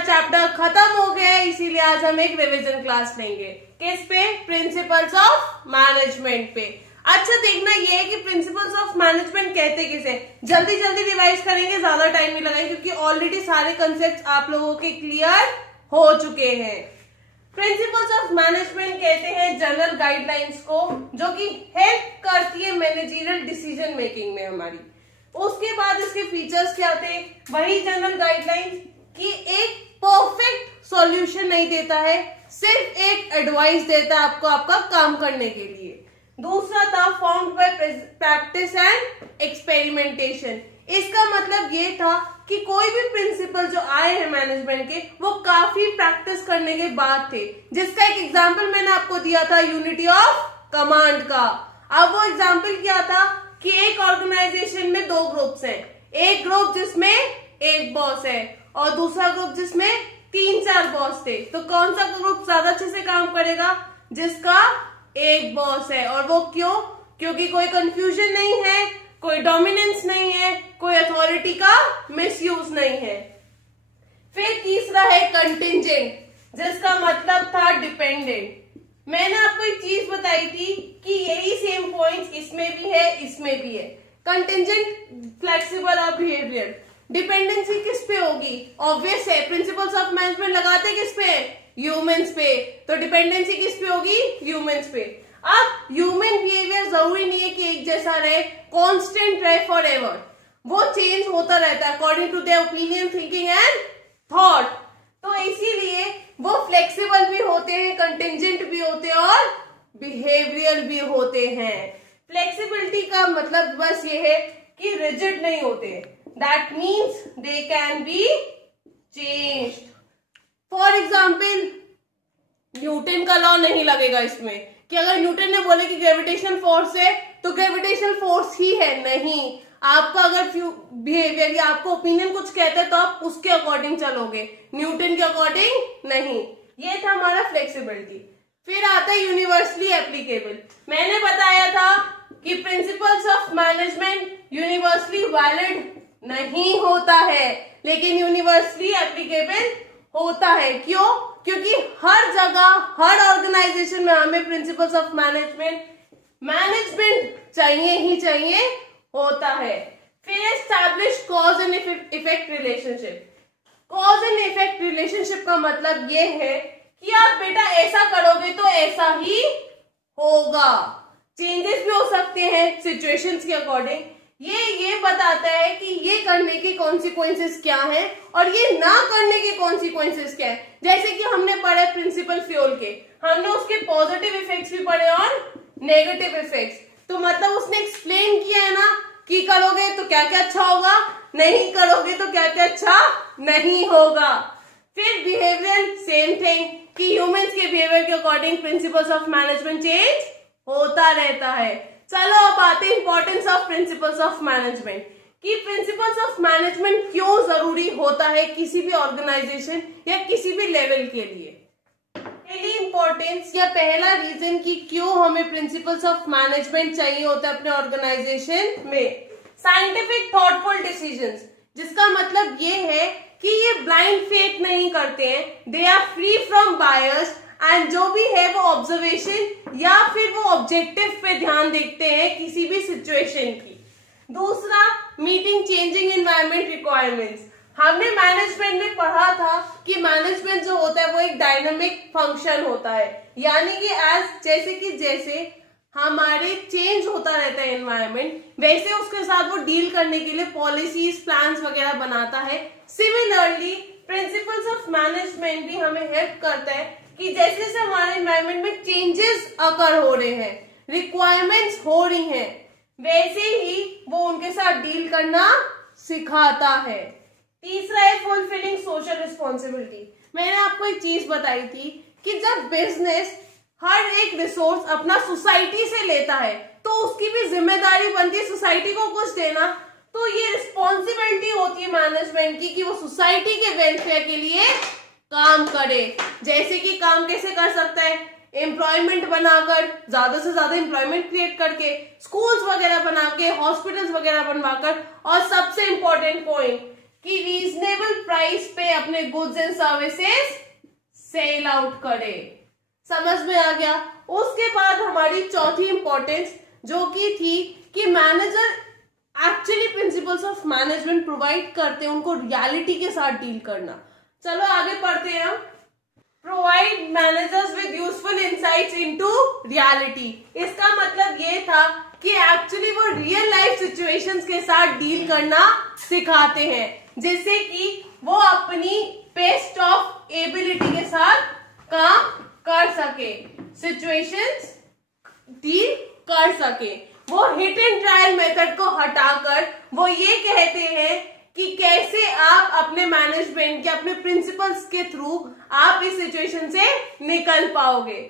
Chapter खत्म हो गया है, इसीलिए आज हम एक रिवीजन क्लास लेंगे। किस पे? प्रिंसिपल्स ऑफ मैनेजमेंट पे। अच्छा देखना ये है कि प्रिंसिपल्स ऑफ मैनेजमेंट कहते किसे, जल्दी जल्दी रिवाइज करेंगे, ज्यादा टाइम नहीं लगाएंगे क्योंकि ऑलरेडी सारे कंसेप्ट आप लोगों के क्लियर हो चुके हैं। प्रिंसिपल्स ऑफ मैनेजमेंट कहते हैं जनरल गाइडलाइंस को जो कि हेल्प करती है मैनेजरियल डिसीजन मेकिंग में हमारी। उसके बाद इसके फीचर्स क्या थे? वही जनरल गाइडलाइंस कि एक परफेक्ट सॉल्यूशन नहीं देता है, सिर्फ एक एडवाइस देता है आपको आपका काम करने के लिए। दूसरा था found by practice and experimentation. इसका मतलब ये था कि कोई भी प्रिंसिपल जो आए हैं मैनेजमेंट के वो काफी प्रैक्टिस करने के बाद थे, जिसका एक एग्जांपल मैंने आपको दिया था यूनिटी ऑफ कमांड का। अब वो एग्जांपल क्या था कि एक ऑर्गेनाइजेशन में दो ग्रुप्स हैं, एक ग्रुप जिसमें एक बॉस है और दूसरा ग्रुप जिसमें 3-4 बॉस थे। तो कौन सा ग्रुप ज्यादा अच्छे से काम करेगा? जिसका एक बॉस है। और वो क्यों? क्योंकि कोई कंफ्यूजन नहीं है, कोई डोमिनेंस नहीं है, कोई अथॉरिटी का मिसयूज नहीं है। फिर तीसरा है कंटिंजेंट, जिसका मतलब था डिपेंडेंट। मैंने आपको एक चीज बताई थी कि यही सेम पॉइंट्स इसमें भी है, इसमें भी है। कंटिंजेंट, फ्लेक्सिबल और बिहेवियर। डिपेंडेंसी किस पे होगी? ऑब्वियस है, प्रिंसिपल्स ऑफ मैनेजमेंट लगाते किस पे? ह्यूमंस पे। तो डिपेंडेंसी किस पे होगी? ह्यूमंस पे। अब ह्यूमन बिहेवियर जरूरी नहीं है कि एक जैसा रहे, कांस्टेंट रहे फॉर एवर। वो चेंज होता रहता है according to their opinion, thinking and thought. तो इसीलिए वो फ्लेक्सिबल भी होते हैं, कंटिंजेंट भी होते हैं और बिहेवियर भी होते हैं। फ्लेक्सिबिलिटी का मतलब बस ये है कि रिजिड नहीं होते, that means they can be changed. For example Newton का लॉ नहीं लगेगा इसमें कि अगर न्यूटन ने बोले कि ग्रेविटेशनल फोर्स है तो ग्रेविटेशनल फोर्स ही है, नहीं। आपका अगर बिहेवियर या आपको ओपिनियन कुछ कहता है तो आप उसके अकॉर्डिंग चलोगे, न्यूटन के अकॉर्डिंग नहीं। ये था हमारा फ्लेक्सिबिलिटी। फिर आता है यूनिवर्सली एप्लीकेबल। मैंने बताया था कि principles of management universally valid नहीं होता है, लेकिन यूनिवर्सली एप्लीकेबल होता है। क्यों? क्योंकि हर जगह, हर ऑर्गेनाइजेशन में हमें प्रिंसिपल्स ऑफ मैनेजमेंट चाहिए ही चाहिए होता है। फिर establish cause and effect relationship. Cause and effect relationship का मतलब ये है कि आप बेटा ऐसा करोगे तो ऐसा ही होगा। चेंजेस भी हो सकते हैं सिचुएशंस के अकॉर्डिंग। ये बताता है कि ये करने के कॉन्सिक्वेंसेस क्या हैं और ये ना करने के कॉन्सिक्वेंसेस क्या है। जैसे कि हमने पढ़े प्रिंसिपल फ्यूल के, हमने उसके पॉजिटिव इफेक्ट्स भी पढ़े और नेगेटिव इफेक्ट्स। तो मतलब उसने एक्सप्लेन किया है ना कि करोगे तो क्या क्या अच्छा होगा, नहीं करोगे तो क्या क्या अच्छा नहीं होगा। फिर बिहेवियर, सेम थिंग कि ह्यूमंस के बिहेवियर के according principles of management change होता रहता है। चलो अब आते हैं importance of principles of management कि प्रिंसिपल्स ऑफ मैनेजमेंट क्यों जरूरी होता है किसी भी ऑर्गेनाइजेशन या किसी भी लेवल के लिए। पहली इंपॉर्टेंस या पहला रीजन कि क्यों हमें प्रिंसिपल्स ऑफ मैनेजमेंट चाहिए होता है अपने ऑर्गेनाइजेशन में, साइंटिफिक थॉटफुल डिसीजंस। जिसका मतलब ये है कि ये ब्लाइंड फेथ नहीं करते हैं, they are free from bias and जो भी है वो ऑब्जर्वेशन या फिर वो ऑब्जेक्टिव पे ध्यान देखते हैं किसी भी सिचुएशन की। दूसरा, मीटिंग चेंजिंग एनवायरमेंट रिक्वायरमेंट्स। हमने मैनेजमेंट में पढ़ा था कि मैनेजमेंट जो होता है वो एक डायनामिक फंक्शन होता है, यानी कि जैसे हमारे चेंज होता रहता है एनवायरमेंट, वैसे उसके साथ वो डील करने के लिए पॉलिसीज, प्लान्स वगैरह बनाता है। सिमिलरली प्रिंसिपल्स ऑफ मैनेजमेंट भी हमें हेल्प करता है कि जैसे जैसे हमारे एनवायरमेंट में चेंजेस अकर हो रहे हैं, रिक्वायरमेंट्स हो रही हैं, वैसे ही वो उनके साथ डील करना सिखाता है। तीसरा है फुलफिलिंग सोशल रिस्पॉन्सिबिलिटी। मैंने आपको एक चीज बताई थी कि जब बिजनेस हर एक रिसोर्स अपना सोसाइटी से लेता है तो उसकी भी जिम्मेदारी बनती है सोसाइटी को कुछ देना। तो ये रिस्पॉन्सिबिलिटी होती है मैनेजमेंट की कि वो सोसाइटी के वेलफेयर के लिए काम करे। जैसे कि काम कैसे कर सकता है? एम्प्लॉयमेंट बनाकर, ज्यादा से ज्यादा एम्प्लॉयमेंट क्रिएट करके, स्कूल्स वगैरह बना के, हॉस्पिटल्स वगैरह बनवाकर, और सबसे इंपॉर्टेंट पॉइंट कि रीजनेबल प्राइस पे करे, अपने goods and services sell out करे। समझ में आ गया। उसके बाद हमारी चौथी इंपॉर्टेंस जो कि थी कि manager actually principles of management provide करते हैं, उनको रियलिटी के साथ डील करना। चलो आगे पढ़ते हैं हम। Provide managers with useful insights into reality. इसका मतलब ये था कि एक्चुअली वो रियल लाइफ सिचुएशंस के साथ डील करना सिखाते हैं, जिससे कि वो अपनी बेस्ट ऑफ एबिलिटी के साथ काम कर सके, सिचुएशंस डील कर सके। वो हिट एंड ट्रायल मेथड को हटाकर वो ये कहते हैं कि कैसे आप अपने मैनेजमेंट के, अपने प्रिंसिपल्स के थ्रू आप इस सिचुएशन से निकल पाओगे।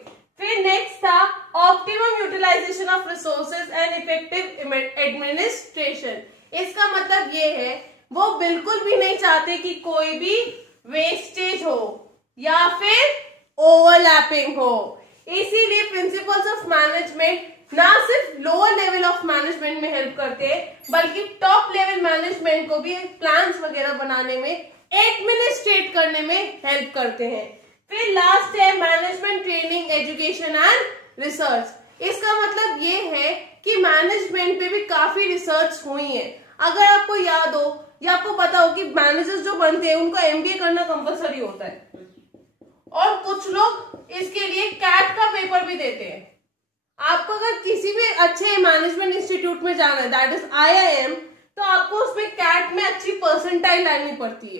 फिर नेक्स्ट था optimum utilisation of resources and effective administration. इसका मतलब ये है वो बिल्कुल भी नहीं चाहते कि कोई भी वेस्टेज हो या फिर ओवरलैपिंग हो। इसीलिए प्रिंसिपल्स ऑफ मैनेजमेंट ना सिर्फ लोअर लेवल ऑफ मैनेजमेंट में हेल्प करते हैं, बल्कि टॉप लेवल मैनेजमेंट को भी प्लान्स वगैरह बनाने में, एडमिनिस्ट्रेट करने में हेल्प करते हैं। फिर लास्ट है management training, education and research. इसका मतलब ये है कि मैनेजमेंट पे भी काफी रिसर्च हुई है। अगर आपको याद हो या आपको पता हो कि मैनेजर्स जो बनते हैं उनको एमबीए करना कंपलसरी होता है, और कुछ लोग इसके लिए कैट का पेपर भी देते हैं। आपको अगर किसी भी अच्छे मैनेजमेंट इंस्टीट्यूट में जाना है, दैट इज IIM, तो आपको उसमें कैट में अच्छी परसेंटाइल लानी पड़ती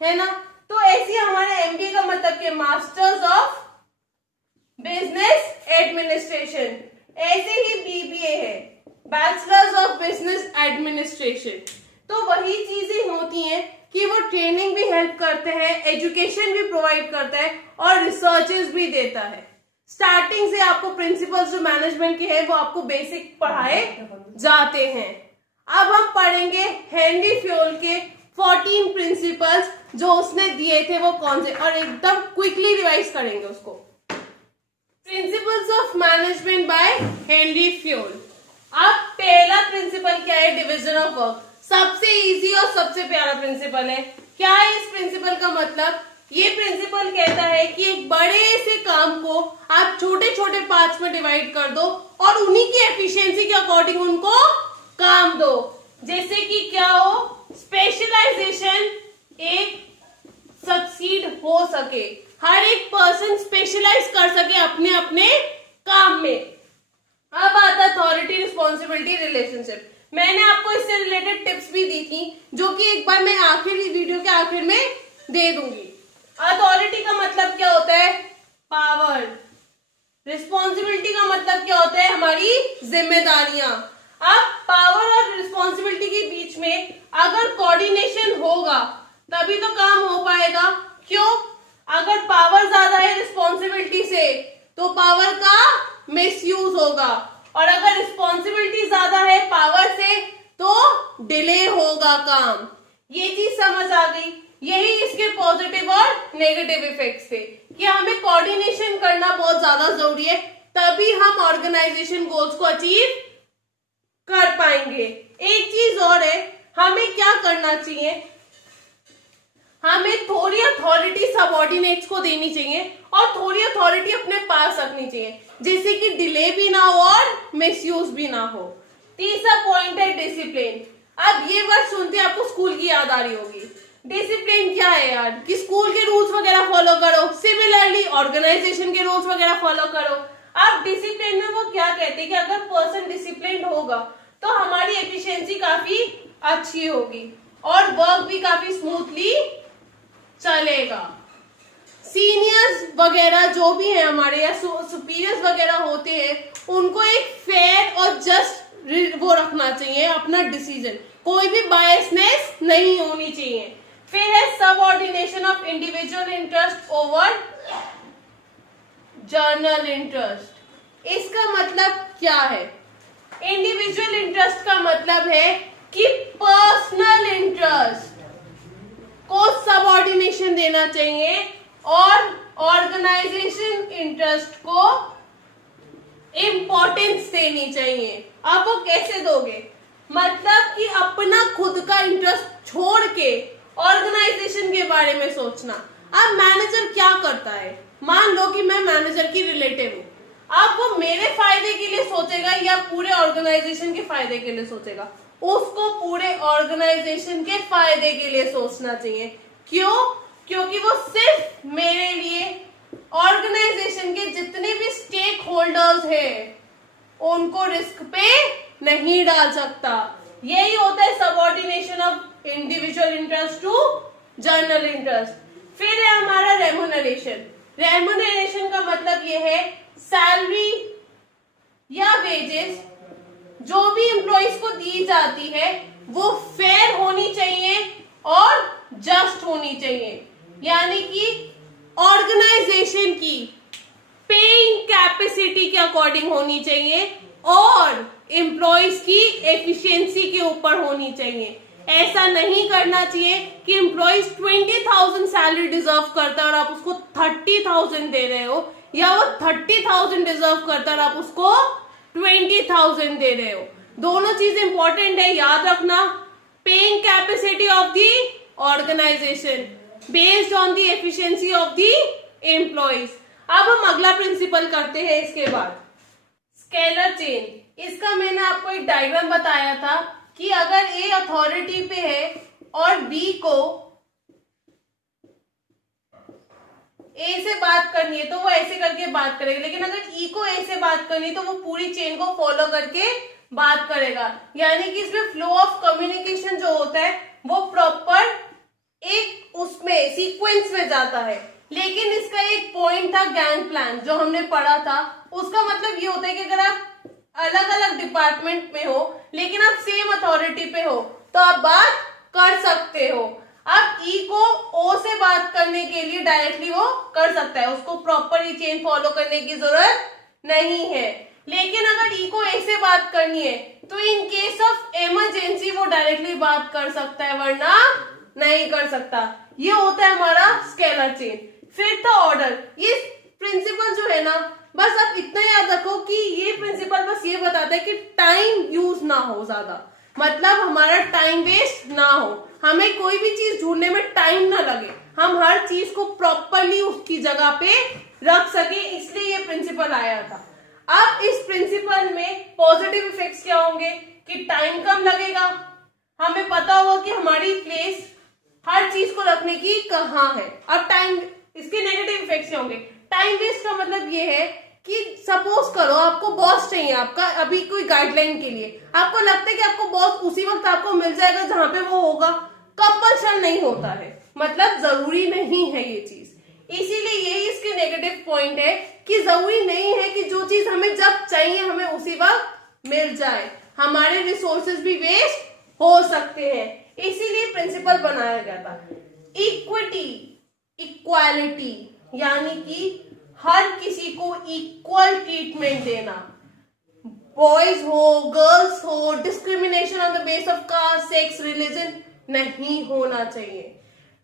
है ना। तो ऐसे हमारे एमबीए का मतलब कि मास्टर्स ऑफ बिजनेस एडमिनिस्ट्रेशन, ऐसे ही बीबीए है, बैचलर्स ऑफ बिजनेस एडमिनिस्ट्रेशन। तो वही चीजें होती हैं कि वो ट्रेनिंग भी हेल्प करते हैं, एजुकेशन भी प्रोवाइड करता है और रिसर्चेस भी देता है। स्टार्टिंग से आपको प्रिंसिपल्स जो मैनेजमेंट के हैं वो आपको बेसिक पढ़ाए जाते हैं। अब हम पढ़ेंगे हेनरी फ्योल के 14 प्रिंसिपल्स जो उसने दिए थे, वो कौन से, और एकदम क्विकली रिवाइज करेंगे उसको। Principles of management by Henry Fayol. अब पहला प्रिंसिपल क्या है? Division of work. सबसे इजी और सबसे प्यारा प्रिंसिपल है। क्या है इस प्रिंसिपल का मतलब? ये प्रिंसिपल कहता है कि एक बड़े से काम को आप छोटे छोटे पार्ट्स में डिवाइड कर दो और उन्हीं की एफिशिएंसी के अकॉर्डिंग उनको काम दो। जैसे कि क्या हो, स्पेशलाइजेशन एक सक्सीड हो सके, हर एक पर्सन स्पेशलाइज कर सके अपने अपने काम में। अब आता अथॉरिटी रिस्पॉन्सिबिलिटी रिलेशनशिप। मैंने आपको इससे रिलेटेड टिप्स भी दी थी, जो कि एक बार मैं आखिरी वीडियो के आखिर में दे दूंगी। अथॉरिटी का मतलब क्या होता है? पावर। रिस्पॉन्सिबिलिटी का मतलब क्या होता है? हमारी जिम्मेदारियां। अब पावर और रिस्पॉन्सिबिलिटी के बीच में अगर कोऑर्डिनेशन होगा तभी तो काम हो पाएगा। क्यों? अगर पावर ज्यादा है रिस्पॉन्सिबिलिटी से तो पावर का मिसयूज होगा, और अगर रिस्पॉन्सिबिलिटी ज्यादा है पावर से तो डिले होगा काम। ये चीज समझ आ गई। यही इसके पॉजिटिव और नेगेटिव इफेक्ट्स थे कि हमें कोऑर्डिनेशन करना बहुत ज्यादा जरूरी है, तभी हम ऑर्गेनाइजेशन गोल्स को अचीव कर पाएंगे। एक चीज और है, हमें क्या करना चाहिए? हमें थोड़ी अथॉरिटी सबऑर्डिनेट्स को देनी चाहिए और थोड़ी अथॉरिटी अपने पास रखनी चाहिए, जिससे कि डिले भी ना हो और मिसयूज भी ना हो। तीसरा पॉइंट है डिसिप्लिन। अब ये वर्ड सुनते आपको स्कूल की याद आ रही होगी। डिसिप्लिन क्या है यार? कि स्कूल के रूल्स वगैरह फॉलो करो, सिमिलरली ऑर्गेनाइजेशन के रूल्स वगैरह फॉलो करो। अब डिसिप्लिन में वो क्या कहते हैं कि अगर पर्सन डिसिप्लिन होगा तो हमारी एफिशिएंसी काफी अच्छी होगी और वर्क भी काफी स्मूथली चलेगा। सीनियर्स वगैरह जो भी है हमारे या सुपीरियर्स वगैरह होते हैं, उनको एक फेयर और जस्ट वो रखना चाहिए अपना डिसीजन, कोई भी बायसनेस नहीं होनी चाहिए। फिर है subordination of individual interest over journal interest. इसका मतलब क्या है? इंडिविजुअल इंटरेस्ट का मतलब है कि पर्सनल इंटरेस्ट को सबऑर्डिनेशन देना चाहिए और ऑर्गेनाइजेशन इंटरेस्ट को इंपॉर्टेंस देनी चाहिए। अब वो कैसे दोगे? मतलब कि अपना खुद का इंटरेस्ट छोड़ के ऑर्गेनाइजेशन के के बारे में सोचना। अब मैनेजर क्या करता है, मान लो कि मैं मैनेजर की रिलेटिव हूँ, अब वो मेरे फायदे के लिए सोचेगा या पूरे ऑर्गेनाइजेशन के फायदे के लिए सोचेगा? उसको पूरे ऑर्गेनाइजेशन के फायदे के लिए सोचना चाहिए। क्यों? क्योंकि वो सिर्फ मेरे लिए ऑर्गेनाइजेशन के जितने भी स्टेक होल्डर्स हैं उनको रिस्क पे नहीं डाल सकता। यही होता है subordination of individual interest to general interest. फिर है हमारा रेम्यूनरेशन। रेम्यूनरेशन का मतलब ये है सैलरी या वेजेस जो भी एम्प्लॉइज को दी जाती है वो फेयर होनी चाहिए और जस्ट होनी चाहिए, यानी कि ऑर्गेनाइजेशन की पेइंग कैपेसिटी के अकॉर्डिंग होनी चाहिए और एम्प्लॉइज की एफिशिएंसी के ऊपर होनी चाहिए। ऐसा नहीं करना चाहिए कि एम्प्लॉइज 20,000 सैलरी डिजर्व करता है और आप उसको 30,000 दे रहे हो, या वो 30,000 डिजर्व करता है और आप उसको 20,000 दे रहे हो। दोनों चीज इंपॉर्टेंट है, याद रखना। Paying capacity of the organisation based on the efficiency of the employees. अब हम अगला प्रिंसिपल करते हैं इसके बाद, स्केलर चेन। इसका मैंने आपको एक डायग्राम बताया था कि अगर ए अथॉरिटी पे है और बी को ए से बात करनी है तो वो ऐसे करके बात करेगा, लेकिन अगर ई को ए से बात करनी है तो वो पूरी चेन को फॉलो करके बात करेगा। यानी कि इसमें फ्लो ऑफ कम्युनिकेशन जो होता है वो प्रॉपर एक उसमें सीक्वेंस में जाता है। लेकिन इसका एक पॉइंट था गैंग प्लान जो हमने पढ़ा था, उसका मतलब ये होता है कि अगर आप अलग अलग डिपार्टमेंट में हो लेकिन आप सेम अथॉरिटी पे हो तो आप बात कर सकते हो। अब ई को ओ से बात करने के लिए डायरेक्टली वो कर सकता है, उसको प्रॉपर ये चेन फॉलो करने की जरूरत नहीं है। लेकिन अगर ई को ए से बात करनी है तो इन केस ऑफ इमरजेंसी वो डायरेक्टली बात कर सकता है, वरना नहीं कर सकता। ये होता है हमारा स्केलर चेन। फिर था ऑर्डर। ये प्रिंसिपल जो है ना, बस आप इतना याद रखो कि ये प्रिंसिपल बस ये बताता है कि टाइम यूज ना हो ज्यादा, मतलब हमारा टाइम वेस्ट ना हो, हमें कोई भी चीज ढूंढने में टाइम ना लगे, हम हर चीज को प्रॉपरली उसकी जगह पे रख सके, इसलिए ये प्रिंसिपल आया था। अब इस प्रिंसिपल में पॉजिटिव इफेक्ट्स क्या होंगे कि टाइम कम लगेगा, हमें पता होगा कि हमारी प्लेस हर चीज को रखने की कहाँ है। अब टाइम, इसके नेगेटिव इफेक्ट्स क्या होंगे? टाइम वेस्ट का मतलब ये है कि सपोज करो आपको बॉस चाहिए, आपका अभी कोई गाइडलाइन के लिए, आपको लगता है कि आपको बॉस उसी वक्त आपको मिल जाएगा जहां पे वो होगा, कंपल्शन नहीं होता है, मतलब जरूरी नहीं है ये चीज। इसीलिए यही इसके नेगेटिव पॉइंट है कि जरूरी नहीं है कि जो चीज हमें जब चाहिए हमें उसी वक्त मिल जाए, हमारे रिसोर्सेज भी वेस्ट हो सकते हैं। इसीलिए प्रिंसिपल बनाया गया था। इक्विटी, इक्वालिटी, यानी कि हर किसी को इक्वल ट्रीटमेंट देना, बॉयज हो गर्ल्स हो, discrimination on the base of caste, sex, religion नहीं होना चाहिए,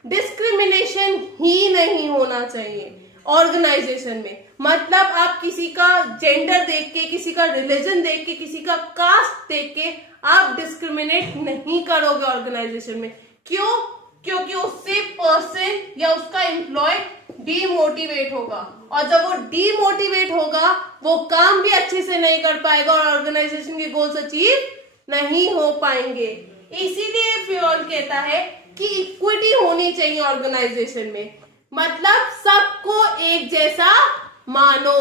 डिस्क्रिमिनेशन ही नहीं होना चाहिए ऑर्गेनाइजेशन में। मतलब आप किसी का जेंडर देख के, किसी का रिलीजन देख के, किसी का कास्ट देख के आप डिस्क्रिमिनेट नहीं करोगे ऑर्गेनाइजेशन में। क्यों? क्योंकि उससे पर्सन या उसका एम्प्लॉय डीमोटिवेट होगा, और जब वो डीमोटिवेट होगा वो काम भी अच्छे से नहीं कर पाएगा और ऑर्गेनाइजेशन के गोल्स अचीव नहीं हो पाएंगे। इसीलिए फ्योल कहता है कि इक्विटी होनी चाहिए ऑर्गेनाइजेशन में, मतलब सबको एक जैसा मानो।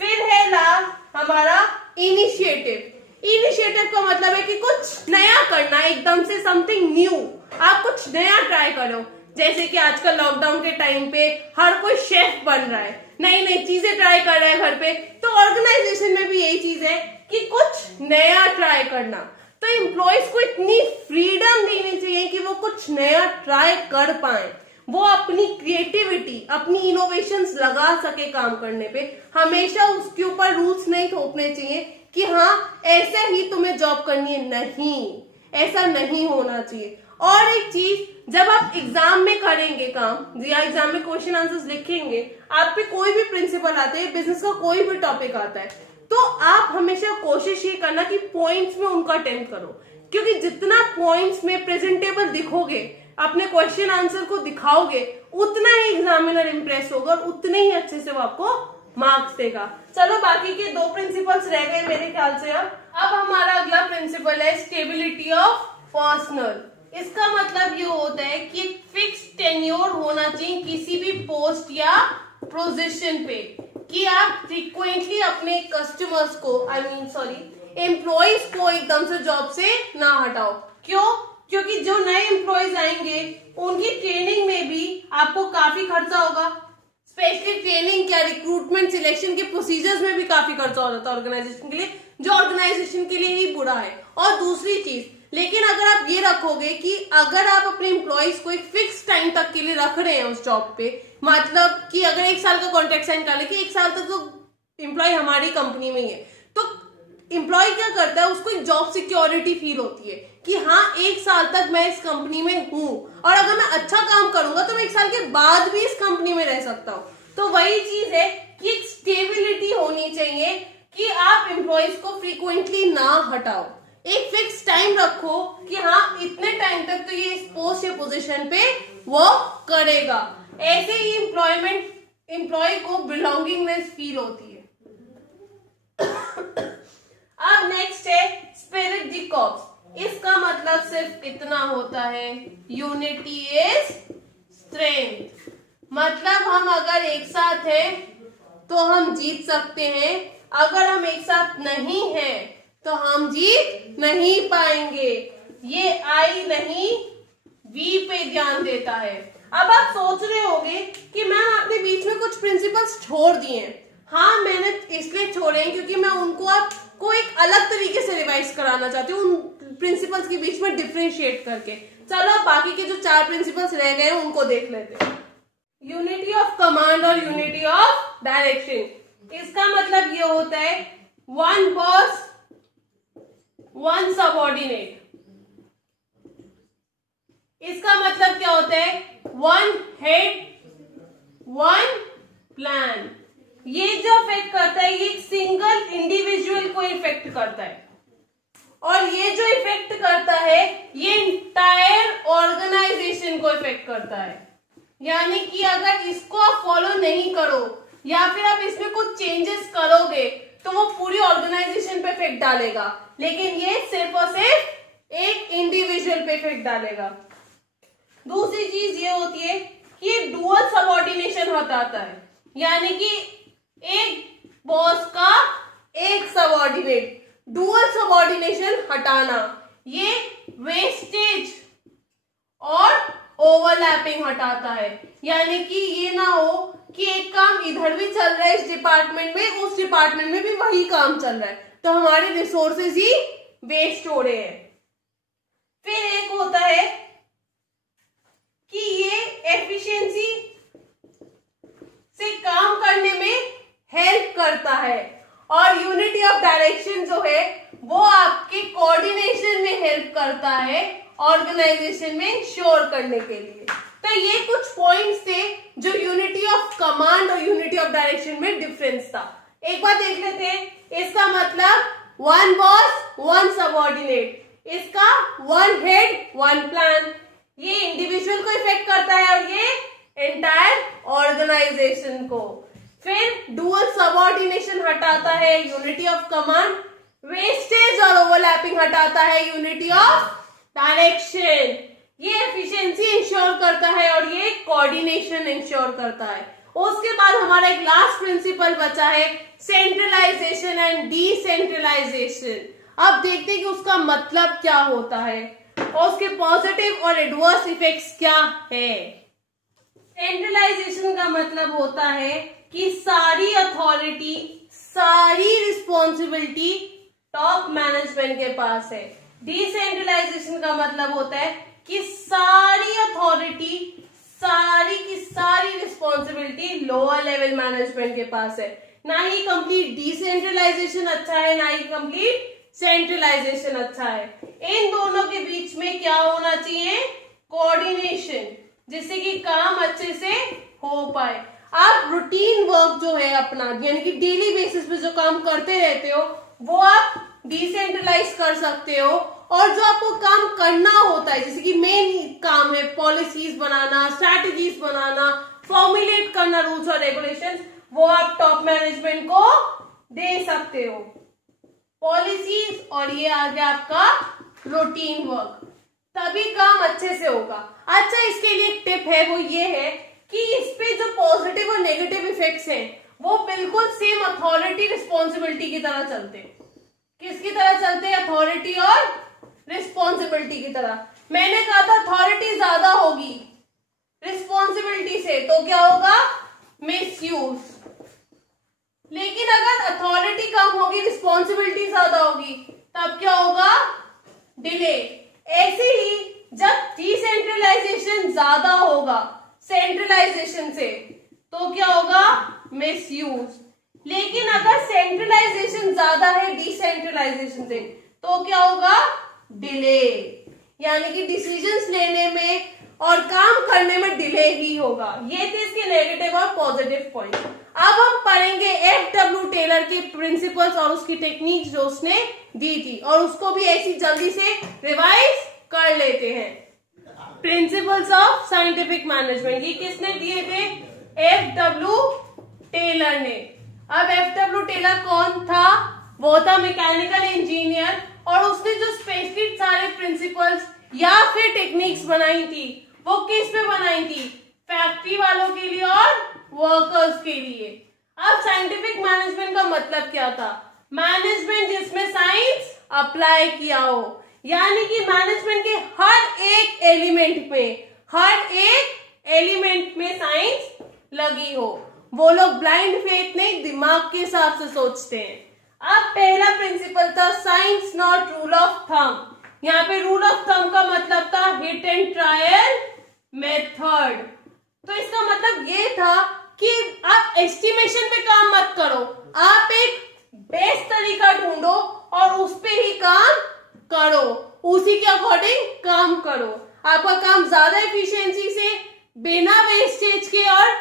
फिर है लास्ट हमारा इनिशिएटिव। इनिशिएटिव का मतलब है कि कुछ नया करना, एकदम से समथिंग न्यू, आप कुछ नया ट्राई करो। जैसे कि आजकल लॉकडाउन के टाइम पे हर कोई शेफ बन रहा है, नई नई चीजें ट्राई कर रहा है घर पे, तो ऑर्गेनाइजेशन में भी यही चीज है कि कुछ नया ट्राई करना। तो एम्प्लॉयज को इतनी फ्रीडम देनी चाहिए कि वो कुछ नया ट्राई कर पाए, वो अपनी क्रिएटिविटी, अपनी इनोवेशंस लगा सके काम करने पे। हमेशा उसके ऊपर रूल्स नहीं थोपने चाहिए कि हाँ ऐसे ही तुम्हें जॉब करनी है, नहीं, ऐसा नहीं होना चाहिए। और एक चीज, जब आप एग्जाम में करेंगे काम या एग्जाम में क्वेश्चन आंसर्स लिखेंगे, आप पे कोई भी प्रिंसिपल आते हैं, बिजनेस का कोई भी टॉपिक आता है, तो आप हमेशा कोशिश ये करना कि पॉइंट्स में उनका अटेम्प्ट करो, क्योंकि जितना पॉइंट्स में प्रेजेंटेबल दिखोगे अपने क्वेश्चन आंसर को दिखाओगे, उतना ही एग्जामिनर इंप्रेस होगा और उतने ही अच्छे से वो आपको मार्क्स देगा। चलो बाकी के 2 प्रिंसिपल्स रह गए मेरे ख्याल से। अब हमारा अगला प्रिंसिपल है स्टेबिलिटी ऑफ पर्सनल। इसका मतलब ये होता है कि एक फिक्स टेन्योर होना चाहिए किसी भी पोस्ट या पोजीशन पे, कि आप फ्रीक्वेंटली अपने कस्टमर्स को एम्प्लॉइज को एकदम से जॉब से ना हटाओ। क्यों? क्योंकि जो नए एम्प्लॉइज आएंगे उनकी ट्रेनिंग में भी आपको काफी खर्चा होगा, स्पेशली ट्रेनिंग क्या रिक्रूटमेंट सिलेक्शन के प्रोसीजर्स में भी काफी खर्चा हो जाता है ऑर्गेनाइजेशन के लिए, जो ऑर्गेनाइजेशन के लिए ही बुरा है। और दूसरी चीज, लेकिन अगर आप ये रखोगे कि अगर आप अपने एम्प्लॉइज को एक फिक्स टाइम तक के लिए रख रहे हैं उस जॉब पे, मतलब कि अगर 1 साल का कॉन्ट्रैक्ट साइन कर ले कि 1 साल तक तो एम्प्लॉय हमारी कंपनी में ही है, तो एम्प्लॉय क्या करता है, उसको एक जॉब सिक्योरिटी फील होती है कि हाँ 1 साल तक मैं इस कंपनी में हूं और अगर मैं अच्छा काम करूंगा तो मैं 1 साल के बाद भी इस कंपनी में रह सकता हूं। तो वही चीज है कि एक स्टेबिलिटी होनी चाहिए कि आप एम्प्लॉइज को फ्रीक्वेंटली ना हटाओ, एक फिक्स टाइम रखो कि हाँ इतने टाइम तक तो ये इस पोस्ट या पोजीशन पे वो करेगा। ऐसे ही एम्प्लॉय को बिलोंगिंगनेस फील होती है। अब नेक्स्ट है स्पिरिट द कॉर्प्स। इसका मतलब सिर्फ इतना होता है, यूनिटी इज स्ट्रेंथ। मतलब हम अगर एक साथ हैं तो हम जीत सकते हैं, अगर हम एक साथ नहीं हैं तो हम जीत नहीं पाएंगे। ये आई नहीं वी पे ध्यान देता है। अब आप सोच रहे होंगे कि मैम आपने बीच में कुछ प्रिंसिपल्स छोड़ दिए हैं। हाँ, मैंने इसलिए छोड़े हैं क्योंकि मैं उनको आपको एक अलग तरीके से रिवाइज कराना चाहती हूँ, उन प्रिंसिपल्स के बीच में डिफरेंशिएट करके। चलो बाकी के जो 4 प्रिंसिपल्स रह गए हैं उनको देख लेते हैं। यूनिटी ऑफ कमांड और यूनिटी ऑफ डायरेक्शन। इसका मतलब ये होता है 1 बॉस 1 सबऑर्डिनेट। इसका मतलब क्या होता है 1 हेड 1 प्लान। ये जो इफेक्ट करता है ये एक सिंगल इंडिविजुअल को इफेक्ट करता है, और ये जो इफेक्ट करता है ये इंटायर ऑर्गेनाइजेशन को इफेक्ट करता है। यानी कि अगर इसको आप फॉलो नहीं करो या फिर आप इसमें कुछ चेंजेस करोगे तो वो पूरी ऑर्गेनाइजेशन पे इफेक्ट डालेगा, लेकिन ये सिर्फ और सिर्फ एक इंडिविजुअल पे इफेक्ट डालेगा। दूसरी चीज ये होती है कि ये डुअल सबऑर्डिनेशन हटाता है, यानी कि एक बॉस का एक सबऑर्डिनेट। डुअल सबऑर्डिनेशन हटाना ये वेस्टेज और ओवरलैपिंग हटाता है, यानी कि ये ना हो कि एक काम इधर भी चल रहा है इस डिपार्टमेंट में, उस डिपार्टमेंट में भी वही काम चल रहा है, तो हमारे रिसोर्सेज ही वेस्ट हो रहे हैं। फिर एक होता है कि ये एफिशिएंसी से काम करने में हेल्प करता है, और यूनिटी ऑफ डायरेक्शन जो है वो आपके कोऑर्डिनेशन में हेल्प करता है ऑर्गेनाइजेशन में श्योर करने के लिए। तो ये कुछ पॉइंट्स थे जो यूनिटी ऑफ कमांड और यूनिटी ऑफ डायरेक्शन में डिफरेंस था। एक बार देख लेते हैं। इसका मतलब 1 बॉस 1 सबऑर्डिनेट, इसका 1 हेड 1 प्लान। ये इंडिविजुअल को इफेक्ट करता है और ये एंटायर ऑर्गेनाइजेशन को। फिर डुअल सबऑर्डिनेशन हटाता है, यूनिटी ऑफ कमांड। वेस्टेज और ओवरलैपिंग हटाता है, यूनिटी ऑफ डायरेक्शन। ये एफिशिएंसी इंश्योर करता है और ये कोऑर्डिनेशन इंश्योर करता है। उसके बाद हमारा एक लास्ट प्रिंसिपल बचा है सेंट्रलाइजेशन एंड डिसेंट्रलाइजेशन। अब देखते हैं कि उसका मतलब क्या होता है और उसके पॉजिटिव और एडवर्स इफेक्ट्स क्या है। सेंट्रलाइजेशन का मतलब होता है कि सारी अथॉरिटी, सारी रिस्पॉन्सिबिलिटी टॉप मैनेजमेंट के पास है। डिसेंट्रलाइजेशन का मतलब होता है कि सारी अथॉरिटी, सारी की सारी रिस्पॉन्सिबिलिटी लोअर लेवल मैनेजमेंट के पास है। ना ही कंप्लीट डिसेंट्रलाइजेशन अच्छा है, ना ही कंप्लीट सेंट्रलाइजेशन अच्छा है। इन दोनों के बीच में क्या होना चाहिए? कोऑर्डिनेशन, जिससे कि काम अच्छे से हो पाए। आप रूटीन वर्क जो है अपना, यानी कि डेली बेसिस पे जो काम करते रहते हो, वो आप डिसेंट्रलाइज कर सकते हो और जो आपको काम करना होता है, जैसे कि मेन काम है पॉलिसीज बनाना, स्ट्रैटेजीज बनाना, फॉर्मुलेट करना रूल्स और रेगुलेशंस, वो आप टॉप मैनेजमेंट को दे सकते हो। पॉलिसीज और ये आ गया आपका रूटीन वर्क, तभी काम अच्छे से होगा। अच्छा, इसके लिए एक टिप है, वो ये है कि इस पे जो पॉजिटिव और नेगेटिव इफेक्ट्स हैं वो बिल्कुल सेम अथॉरिटी रिस्पॉन्सिबिलिटी की तरह चलते हैं। किसकी तरह चलते हैं? अथॉरिटी और रिस्पॉन्सिबिलिटी की तरह। मैंने कहा था अथॉरिटी ज्यादा होगी रिस्पॉन्सिबिलिटी से तो क्या होगा? मिसयूज। लेकिन अगर अथॉरिटी कम होगी, रिस्पॉन्सिबिलिटी ज्यादा होगी, तब क्या होगा? डिले। ऐसे ही जब डिसेंट्रलाइजेशन ज्यादा होगा सेंट्रलाइजेशन से तो क्या होगा? मिसयूज। लेकिन अगर सेंट्रलाइजेशन ज्यादा है डिसेंट्रलाइजेशन से तो क्या होगा? डिले। यानी कि डिसीजंस लेने में और काम करने में डिले ही होगा। ये थे इसके नेगेटिव और पॉजिटिव पॉइंट। अब हम पढ़ेंगे एफ.डब्ल्यू. टेलर की प्रिंसिपल्स और उसकी टेक्निक जो उसने दी थी, और उसको भी ऐसी जल्दी से रिवाइज कर लेते हैं। प्रिंसिपल्स ऑफ साइंटिफिक मैनेजमेंट ये किसने दिए थे? एफ.डब्ल्यू. टेलर ने। अब एफ.डब्ल्यू. टेलर कौन था? वो था मैकेनिकल इंजीनियर, और उसने जो स्पेसिफिक सारे प्रिंसिपल्स या फिर टेक्निक्स बनाई थी वो किस पे बनाई थी? फैक्ट्री वालों के लिए और वर्कर्स के लिए। अब साइंटिफिक मैनेजमेंट का मतलब क्या था? मैनेजमेंट जिसमें साइंस अप्लाई किया हो, यानी कि मैनेजमेंट के हर एक एलिमेंट में साइंस लगी हो। वो लोग ब्लाइंड फेथ नहीं, दिमाग के हिसाब से सोचते हैं। अब पहला प्रिंसिपल था science not rule of thumb. यहाँ पे रूल ऑफ थंब का मतलब था हिट एंड ट्रायल मेथड। तो इसका मतलब ये था कि आप एस्टिमेशन पे काम मत करो, आप एक बेस्ट तरीका ढूंढो और उस पे ही काम करो, उसी के अकॉर्डिंग काम करो। आपका काम ज्यादा एफिशिएंसी से, बिना वेस्टेज के और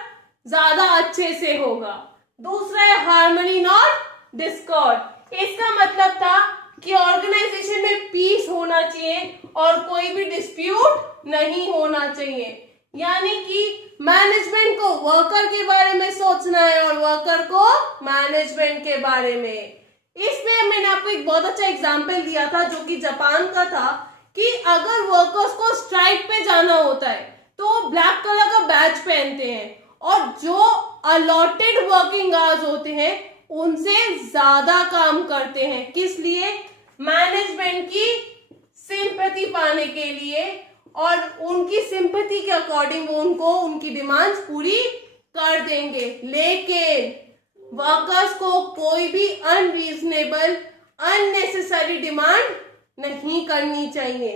ज्यादा अच्छे से होगा। दूसरा है हार्मनी नॉट डिस्कॉर्ड। इसका मतलब था कि ऑर्गेनाइजेशन में पीस होना चाहिए और कोई भी डिस्प्यूट नहीं होना चाहिए। यानी कि मैनेजमेंट को वर्कर के बारे में सोचना है और वर्कर को मैनेजमेंट के बारे में। इसमें मैंने आपको एक बहुत अच्छा एग्जांपल दिया था जो कि जापान का था, कि अगर वर्कर्स को स्ट्राइक पे जाना होता है तो ब्लैक कलर का बैज पहनते हैं, और जो अलॉटेड वर्किंग आवर्स होते हैं उनसे ज्यादा काम करते हैं। किस लिए? मैनेजमेंट की सिंपैथी पाने के लिए, और उनकी सिंपैथी के अकॉर्डिंग वो उनको उनकी डिमांड्स पूरी कर देंगे। लेकिन वर्कर्स को कोई भी अनरीजनेबल अननेसेसरी डिमांड नहीं करनी चाहिए।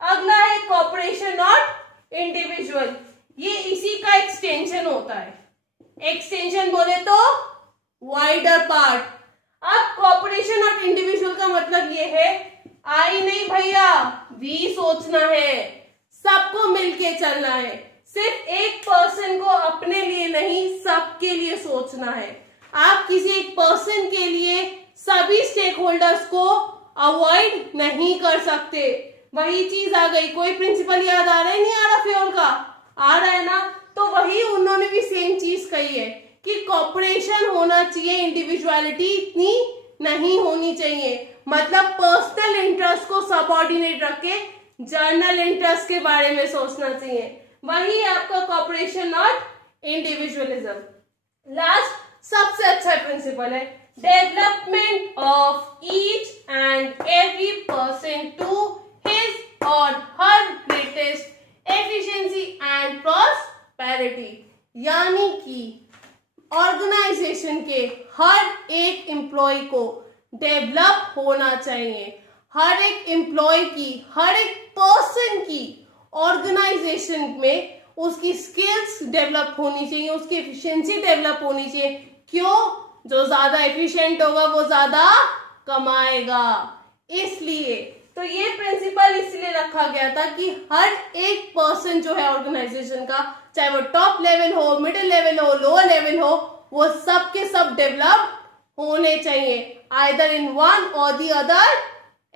अगला है कॉर्पोरेशन नॉट इंडिविजुअल। ये इसी का एक्सटेंशन होता है। एक्सटेंशन बोले तो वाइडर पार्ट। अब कॉर्पोरेशन और इंडिविजुअल का मतलब ये है, आई नहीं भैया, वी सोचना है, सबको मिलके चलना है, सिर्फ एक पर्सन को अपने लिए नहीं सबके लिए सोचना है। आप किसी एक पर्सन के लिए सभी स्टेक होल्डर्स को अवॉइड नहीं कर सकते। वही चीज आ गई। कोई प्रिंसिपल याद आ रहा है? नहीं आ रहा? फ्योल का आ रहा है ना? तो वही उन्होंने भी सेम चीज कही है कि कॉर्पोरेशन होना चाहिए, इंडिविजुअलिटी इतनी नहीं होनी चाहिए। मतलब पर्सनल इंटरेस्ट को सबऑर्डिनेट रख के जर्नल इंटरेस्ट के बारे में सोचना चाहिए। वही आपका कॉर्पोरेशन नॉट इंडिविजुअलिज्म। लास्ट सबसे अच्छा प्रिंसिपल है development of each and every person to his or her greatest efficiency and prosperity. यानी कि ऑर्गेनाइजेशन के हर एक एम्प्लॉय को डेवलप होना चाहिए। हर एक एम्प्लॉय की, हर एक पर्सन की ऑर्गेनाइजेशन में उसकी स्किल्स डेवलप होनी चाहिए, उसकी एफिशिएंसी डेवलप होनी चाहिए। क्यों? जो ज्यादा एफिशिएंट होगा वो ज्यादा कमाएगा। इसलिए तो ये प्रिंसिपल इसलिए रखा गया था कि हर एक पर्सन जो है ऑर्गेनाइजेशन का, चाहे वो टॉप लेवल हो, मिडिल लेवल हो, लोअर लेवल हो, वो सब के सब डेवलप होने चाहिए, आइदर इन वन और दी अदर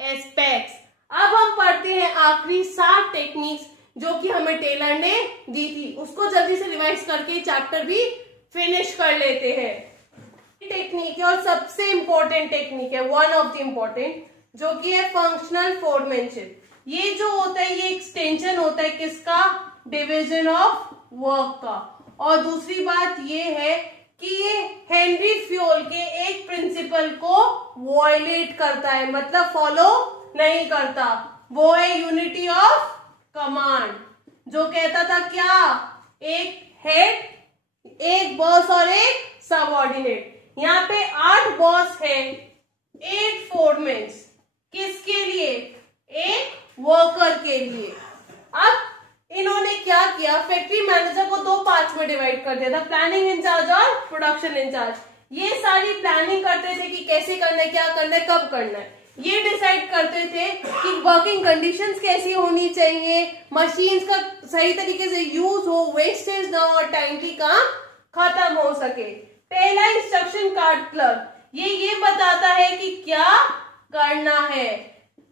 एस्पेक्ट्स। अब हम पढ़ते हैं आखिरी 7 टेक्निक्स जो कि हमें टेलर ने दी थी, उसको जल्दी से रिवाइज करके चैप्टर भी फिनिश कर लेते हैं। टेक्निक है और सबसे इंपॉर्टेंट टेक्निक है, वन ऑफ द इम्पोर्टेंट, जो कि है फंक्शनल फोरमैनशिप। ये जो होता है ये एक्सटेंशन होता है किसका, डिवीजन ऑफ वर्क का। और दूसरी बात ये है कि ये हेनरी फ्योल के एक प्रिंसिपल को वॉयलेट करता है, मतलब फॉलो नहीं करता। वो है यूनिटी ऑफ कमांड, जो कहता था क्या, एक हेड, एक बॉस और एक सबऑर्डिनेट। यहाँ पे 8 बॉस है, 8 फोरमैन, किसके लिए, एक वर्कर के लिए। अब इन्होंने क्या किया, फैक्ट्री मैनेजर को 2 पार्ट्स में डिवाइड कर दिया था, प्लानिंग इंचार्ज और प्रोडक्शन इंचार्ज। ये सारी प्लानिंग करते थे कि कैसे करना है, क्या करना है, कब करना है। ये डिसाइड करते थे कि वर्किंग कंडीशंस कैसी होनी चाहिए, मशीन्स का सही तरीके से यूज हो, वेस्टेज ना हो, टाइमली काम खत्म हो सके। पहला इंस्ट्रक्शन कार्ड क्लर्क, ये बताता है कि क्या करना है।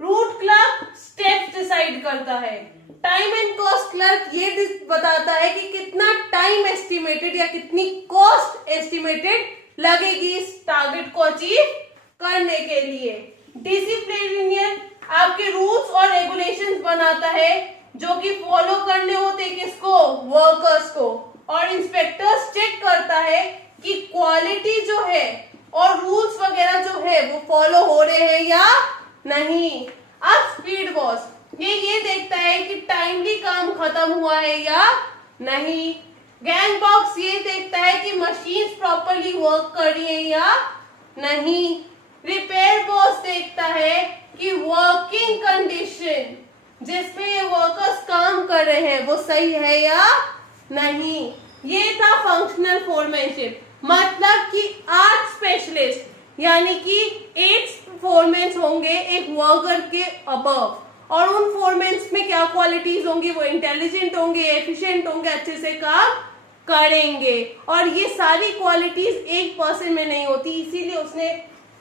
रूट क्लर्क स्टेप्स डिसाइड करता है। टाइम एंड कॉस्ट क्लर्क ये बताता है कि कितना टाइम एस्टिमेटेड या कितनी कॉस्ट एस्टिमेटेड लगेगी इस टारगेट को अचीव करने के लिए। डिसिप्लिनियन आपके रूल्स और रेगुलेशंस बनाता है जो कि फॉलो करने होते किसको, वर्कर्स को। और इंस्पेक्टर्स चेक करता है कि क्वालिटी जो है और रूल्स वगैरह जो है वो फॉलो हो रहे हैं या नहीं। अब स्पीड बॉस ये देखता है कि टाइमली काम खत्म हुआ है या नहीं। गैंग बॉक्स ये देखता है कि मशीन्स प्रॉपरली वर्क कर रही है या नहीं। रिपेयर बॉस देखता है कि वर्किंग कंडीशन जिसमें ये वर्कर्स काम कर रहे हैं वो सही है या नहीं। ये था फंक्शनल फोरमैनशिप, मतलब कि 8 स्पेशलिस्ट यानी कि 8 फोरमैन होंगे एक वर्कर के अबव, और उन फोरमैन्स में क्या क्वालिटीज होंगी, वो इंटेलिजेंट होंगे, एफिशिएंट होंगे, अच्छे से काम करेंगे। और ये सारी क्वालिटीज एक पर्सन में नहीं होती, इसीलिए उसने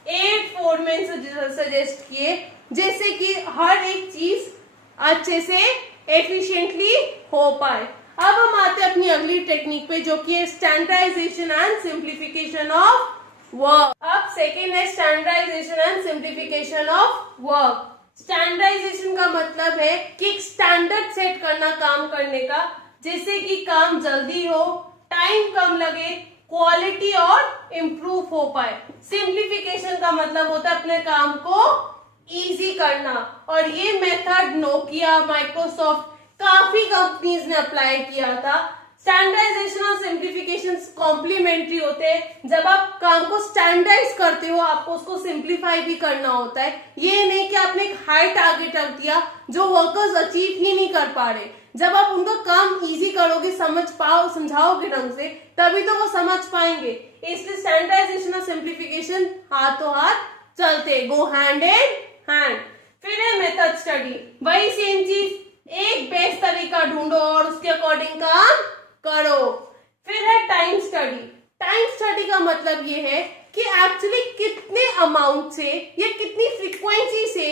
8 फोरमैन सजेस्ट किए जैसे कि हर एक चीज अच्छे से एफिशिएंटली हो पाए। अब हम आते हैं अपनी अगली टेक्निक पे जो कि है standardisation and simplification of work. अब सेकेंड है standardisation and simplification of work. Standardisation का मतलब है कि एक स्टैंडर्ड सेट करना काम करने का, जिससे कि काम जल्दी हो, टाइम कम लगे, क्वालिटी और इम्प्रूव हो पाए। सिंप्लीफिकेशन का मतलब होता है अपने काम को इजी करना, और ये मेथड नोकिया, माइक्रोसॉफ्ट, काफी कंपनीज ने अप्लाई किया था। स्टैंडर्डाइजेशन और सिंप्लीफिकेशन कॉम्प्लीमेंट्री होते हैं। जब आप काम को स्टैंडर्डाइज करते हो आपको उसको सिंप्लीफाई भी करना होता है। ये नहीं कि आपने एक हाई टारगेट रख दिया जो वर्कर्स अचीव ही नहीं कर पा रहे। जब आप उनका काम इजी करोगे, समझाओगे ढंग से, तभी तो वो समझ पाएंगे। इसलिए स्टैंडर्डाइजेशन और सिंप्लीफिकेशन हाथों हाथ चलते, गो हैंड इन हैंड। फिर है मेथड स्टडी, वही सेम चीज, एक बेस्ट तरीका ढूंढो और उसके अकॉर्डिंग काम करो। फिर है टाइम स्टडी। टाइम स्टडी का मतलब ये है कि एक्चुअली कितने अमाउंट से या कितनी फ्रीक्वेंसी से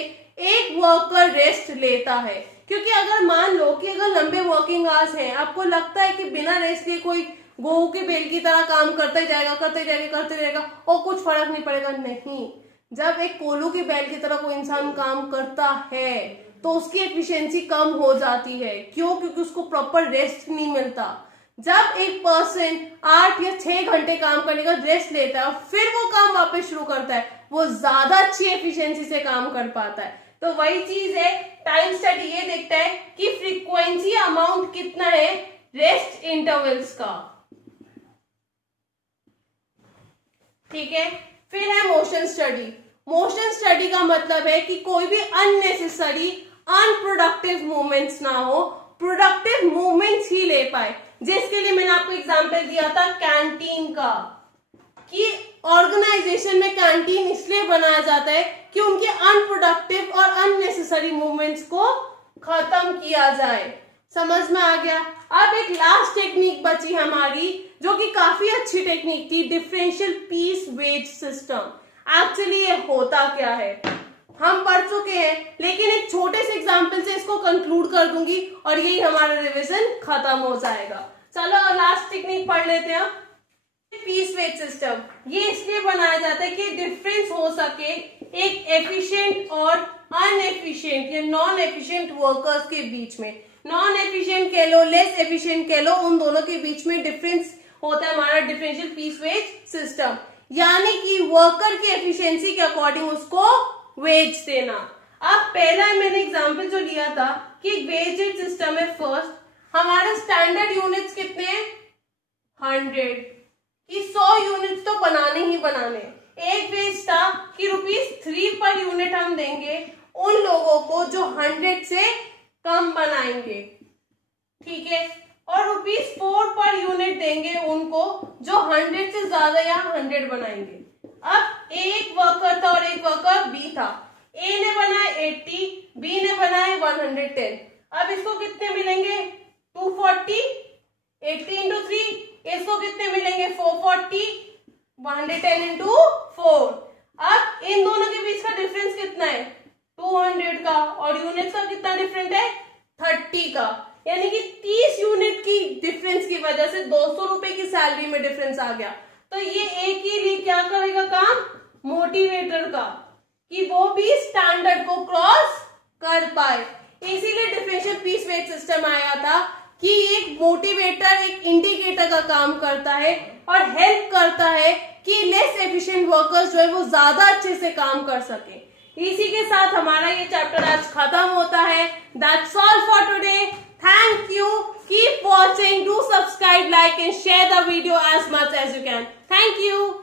एक वर्कर रेस्ट लेता है। क्योंकि अगर मान लो कि अगर लंबे वर्किंग आवर्स हैं, आपको लगता है कि बिना रेस्ट लिए कोई गेहूं के बेल की तरह काम करता ही जाएगा, करते जाएगा और कुछ फर्क नहीं पड़ेगा, नहीं। जब एक कोल्हू के बैल की तरह कोई इंसान काम करता है तो उसकी एफिशिएंसी कम हो जाती है। क्यों? क्योंकि उसको प्रॉपर रेस्ट नहीं मिलता। जब एक पर्सन 8 या 6 घंटे काम करने का रेस्ट लेता है और फिर वो काम वापस शुरू करता है, वो ज्यादा अच्छी एफिशिएंसी से काम कर पाता है। तो वही चीज है, टाइम स्टडी ये देखता है कि फ्रीक्वेंसी अमाउंट कितना है रेस्ट इंटरवल्स का। ठीक है। फिर है मोशन स्टडी। मोशन स्टडी का मतलब है कि कोई भी अननेसेसरी अनप्रोडक्टिव मूवमेंट्स ना हो, प्रोडक्टिव मूवमेंट्स ही ले पाए। जिसके लिए मैंने आपको एग्जांपल दिया था कैंटीन का, कि ऑर्गेनाइजेशन में कैंटीन इसलिए बनाया जाता है कि उनके अनप्रोडक्टिव और अननेसेसरी मूवमेंट्स को खत्म किया जाए। समझ में आ गया? अब एक लास्ट टेक्निक बची हमारी जो कि काफी अच्छी टेक्निक थी, differential piece wage system. Actually ये होता क्या है? हम पढ़ चुके हैं, लेकिन एक छोटे से एग्जाम्पल से इसको कंक्लूड कर दूंगी और यही हमारा रिवीजन खत्म हो जाएगा। चलो लास्ट टेक्निक पढ़ लेते हैं। पीस वेज सिस्टम ये इसलिए बनाया जाता है कि डिफरेंस हो सके एक एफिशिएंट और अनएफिशिएंट या नॉन एफिशिएंट वर्कर्स के बीच में। नॉन एफिशिएंट कह लो, लेस एफिशिएंट कह लो, उन दोनों के बीच में डिफरेंस होता है हमारा डिफरेंशियल पीस वेज सिस्टम, यानी कि वर्कर की एफिशिएंसी के अकॉर्डिंग उसको वेज देना। अब पहला मैंने एग्जांपल जो लिया था कि वेजेड सिस्टम है फर्स्ट, हमारे स्टैंडर्ड यूनिट्स कितने हैं 100 कि 100 यूनिट्स तो बनाने ही बनाने। एक वेज था कि ₹3 पर यूनिट हम देंगे उन लोगों को जो 100 से कम बनाएंगे, ठीक है, और ₹4 पर यूनिट देंगे उनको जो 100 से ज्यादा या 100 बनाएंगे। अब एक वर्कर था और एक वर्कर बी था, ए ने बनाए 80, बी ने बनाए 110। अब इसको कितने मिलेंगे 240, 80 into 3, इसको कितने मिलेंगे 440, 110 into 4। अब इन दोनों के बीच का डिफरेंस कितना है 200 का, और यूनिट का कितना डिफरेंट है 30 का, यानी कि 30 यूनिट की डिफरेंस की वजह से 200 रुपए की सैलरी में डिफरेंस आ गया। तो ये एक ही लिए क्या करेगा काम मोटिवेटर का, कि वो भी स्टैंडर्ड को क्रॉस कर पाए। इसीलिए डिफरेंशियल पीस वेज सिस्टम आया था कि एक मोटिवेटर एक इंडिकेटर का काम करता है और हेल्प करता है कि लेस एफिशिएंट वर्कर्स जो है वो ज्यादा अच्छे से काम कर सके। इसी के साथ हमारा ये चैप्टर आज खत्म होता है। That's all for today. Thank you, keep watching, do subscribe, like and share the video as much as you can. Thank you.